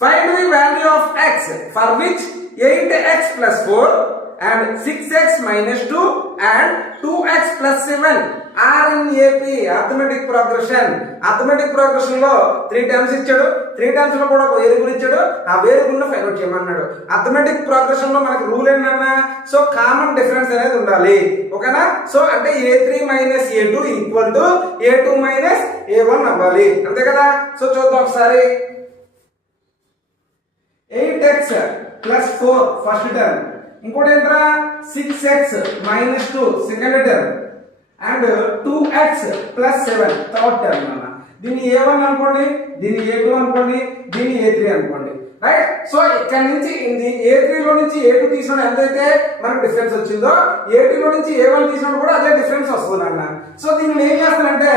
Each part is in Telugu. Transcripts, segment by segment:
Find the value of x for which 8x plus 4 and 6x minus 2 and 2x plus 7 are in AP. Arithmetic progression. Arithmetic progression లో 3 టర్మ్స్ ఇచ్చాడు. 3 టర్మ్స్ లో కూడా ఒక వేరియబుల్ ఇచ్చాడు. ఆ వేరియబుల్ ను ఫైండ్ అవుట్ చేయమన్నాడు. అర్థమెటిక్ ప్రోగ్రెషన్ లో మనకి రూల్ ఏంటన్నా, సో కామన్ డిఫరెన్స్ అనేది ఉండాలి. ఓకేనా? సో అంటే a3 minus a2 equal to a2 minus a1 అవ్వాలి. అంతే కదా? సో చూద్దాం ఒకసారి. 8x plus 4 ఫస్ట్ టర్మ్, ఇంకోటి ఏంట్రా 6x minus 2 second term and 2x plus 7 third term అన్న. దీన్ని a1 అనుకోండి, దీన్ని a2 అనుకోండి, దీన్ని a3 అనుకోండి. రైట్? సో ఇక్కడ నుంచి a3 లో నుంచి a2 తీసినప్పుడు ఎంతైతే మనకు డిఫరెన్స్ వచ్చిందో a2 లో నుంచి a1 తీసినప్పుడు కూడా అదే డిఫరెన్స్ వస్తుంది అన్న. సో దీన్ని ఏం చేస్తానంటే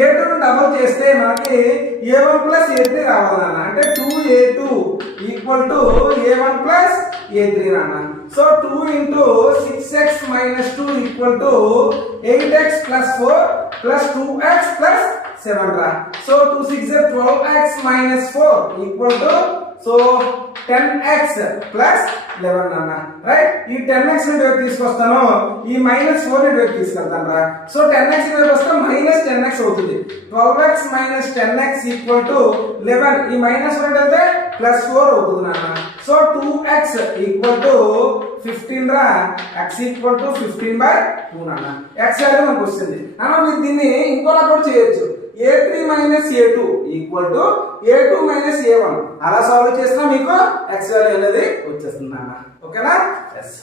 a2 ను డబుల్ చేస్తే మనకి a1 ప్లస్ a3 రావాలన్న. అంటే 2a2 equal to a1 plus a3 అన్న. So 2 into 6x minus 2 equal to 8x plus 4 plus 2x plus 7 రా. So 2 6 12x minus 4 equal to so 10x plus 11 అన్న. రైట్? ఈ 10x ని వైపు తీసుకొస్తాను, ఈ మైనస్ 4 ని వైపు తీసుకెళ్తాను రా. సో 10x ని వైపు వస్తే మైనస్ 10x అవుతుంది. 12x minus 10x equal to 11. ఈ మైనస్ 1 అయితే ప్లస్ 4 అవుతుంది నాన్న. సో 2x equal to 15 రా. x equal to 15/2 నాన్న. x వాల్యూ మనకు వస్తుంది అన్న. మీరు దీన్ని ఇంకోలా కూడా చేయొచ్చు. a3 minus a2 equal to a2 minus a1 అలా సాల్వ్ చేసినా మీకు x వాల్యూ అనేది వచ్చేస్తుంది అన్న. ఓకేనా? ఎస్.